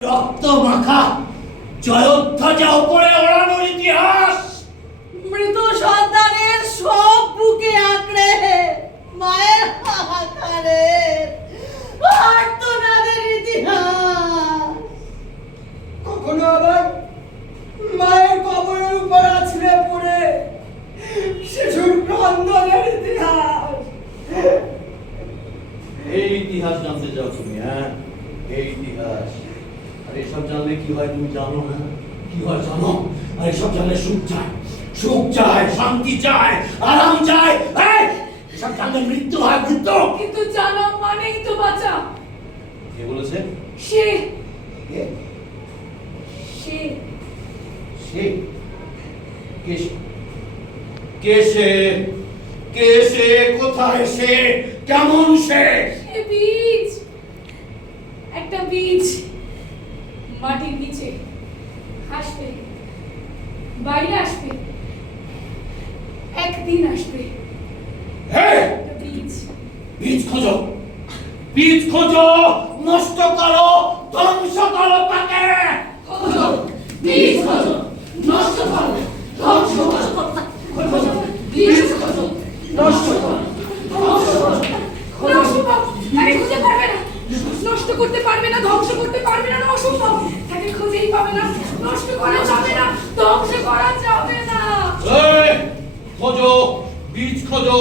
রক্ত মাখা জয়োধ্বজা উপরে ওড়ানোর ইতিহাস। মৃত সন্তানের সব বুকে আঁকড়ে মায়ের হাহাকারে। আর্তনাদের ইতিহাস। কখনো আবার মায়ের কবরের উপর আছড়ে পড়ে শিশুর ক্রন্দনের ইতিহাস। এই ইতিহাস জানতে চাও তুমি হ্যাঁ? এই ইতিহাস। আর এসব জানলে কি হয় তুমি জানো না? কি হয় জানো? আর এসব জানলে সুখ চায়। সুখ চায় শান্তি চায় আরাম চায়। এসব জানলে মৃত্যু হয় মৃত্যু কিন্তু জানা মানেই তো বাঁচা। কে বলেছে? সে। সে। সে? কে কে সে কে সে কোথায় সে? কেমন সে? সে বীজ। একটা বীজ। মাটির নিচে। আসবে। বাইরে আসবে। একদিন আসবে। হ্যাঁ! বীজ। বীজ খোঁজো। বীজ খোঁজো। নষ্ট করো। ধ্বংস করো তাকে। খোঁজো। বীজ খোঁজো। নষ্ট করো। ধ্বংস করো। খোঁজো। বীজ খোঁজো। নষ্ট করো। ধ্বংস করো। খুঁজে পারবে না। নষ্ট করতে পারবে না। ধ্বংস করতে পারবে না অসম্ভব তাকে পাবে না নষ্ট করা যাবে না ধ্বংস করা যাবে না। খোঁজো বীজ খোঁজো